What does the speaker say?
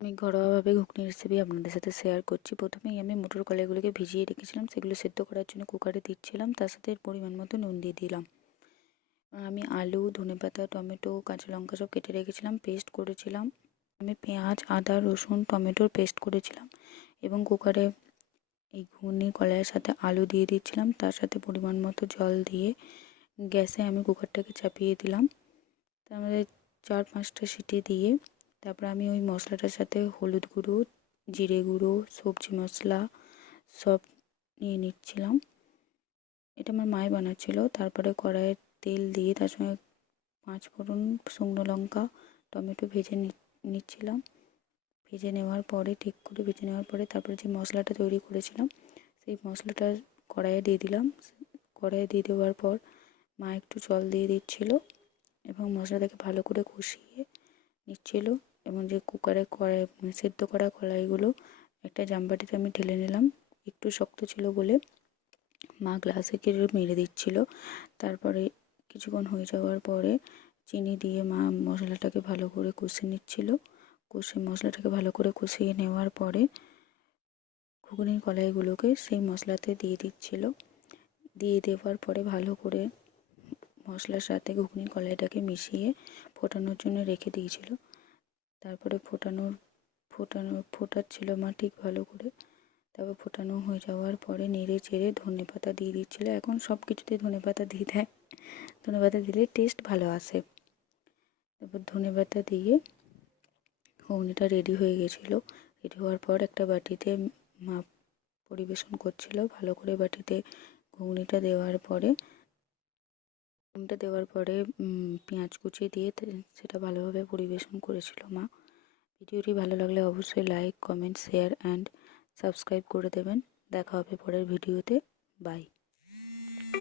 আমি ঘরোয়াভাবে ঘুগনি রেসিপি আপনাদের সাথে শেয়ার করছি। প্রথমেই আমি মটর কলাইগুলোকে ভিজিয়ে রেখেছিলাম, সেগুলো সেদ্ধ করার জন্য কুকারে দিচ্ছিলাম, তার সাথে পরিমাণ মতো নুন দিয়ে দিলাম। আমি আলু, ধনেপাতা, টমেটো, কাঁচা লঙ্কা সব কেটে রেখেছিলাম, পেস্ট করেছিলাম। আমি পেঁয়াজ, আদা, রসুন, টমেটোর পেস্ট করেছিলাম এবং কুকারে এই ঘুগনির কলাইয়ের সাথে আলু দিয়ে দিচ্ছিলাম, তার সাথে পরিমাণ মতো জল দিয়ে গ্যাসে আমি কুকারটাকে চাপিয়ে দিলাম। তার মধ্যে 4-5টা সিটি দিয়ে তারপর আমি ওই মশলাটার সাথে হলুদ গুঁড়ো, জিরে গুঁড়ো, সবজি মশলা সব নিয়ে নিচ্ছিলাম। এটা আমার মাই বানাচ্ছিল। তারপরে কড়াইয়ে তেল দিয়ে তার সঙ্গে 5 ফোড়ন, শুকনো লঙ্কা, টমেটো ভেজে নিচ্ছিলাম। ভেজে নেওয়ার পরে ঠিক করে ভেজে নেওয়ার পরে তারপরে যে মশলাটা তৈরি করেছিলাম সেই মশলাটা কড়াইয়ে দিয়ে দিলাম। কড়াইয়ে দিয়ে দেওয়ার পর মা একটু জল দিয়ে দিচ্ছিল এবং মশলাটাকে ভালো করে কষিয়ে নিচ্ছিল এবং যে কুকারে সেদ্ধ করা কলাইগুলো একটা জামবাটিতে আমি ঢেলে নিলাম। একটু শক্ত ছিল বলে মা গ্লাসে করে মেরে দিচ্ছিল। তারপরে কিছুক্ষণ হয়ে যাওয়ার পরে চিনি দিয়ে মা মশলাটাকে ভালো করে কষিয়ে নিচ্ছিল। মশলাটাকে ভালো করে কষিয়ে নেওয়ার পরে ঘুগনির কলাইগুলোকে সেই মশলাতে দিয়ে দিচ্ছিল। দিয়ে দেওয়ার পরে ভালো করে মশলার সাথে ঘুগনির কলাইটাকে মিশিয়ে ফোটানোর জন্য রেখে দিয়েছিল। তারপরে ফোটাচ্ছিল মা ঠিক ভালো করে। তারপর ফোটানো হয়ে যাওয়ার পরে নেড়ে চেড়ে ধনেপাতা দিয়ে দিচ্ছিল। এখন সব কিছুতে ধনেপাতা দিয়ে দেয়, ধনেপাতা দিলে টেস্ট ভালো আসে। তারপর ধনেপাতা দিয়ে ঘুগনিটা রেডি হয়ে গেছিলো। রেডি হওয়ার পর একটা বাটিতে মা পরিবেশন করছিল। ভালো করে বাটিতে ঘুগনিটা দেওয়ার পরে পেঁয়াজ কুচি দিয়ে সেটা ভালোভাবে পরিবেশন করেছিল মা। ভিডিওটি ভালো লাগলে অবশ্যই like, comment, share and subscribe করে দেবেন। দেখা হবে পরের ভিডিওতে। বাই।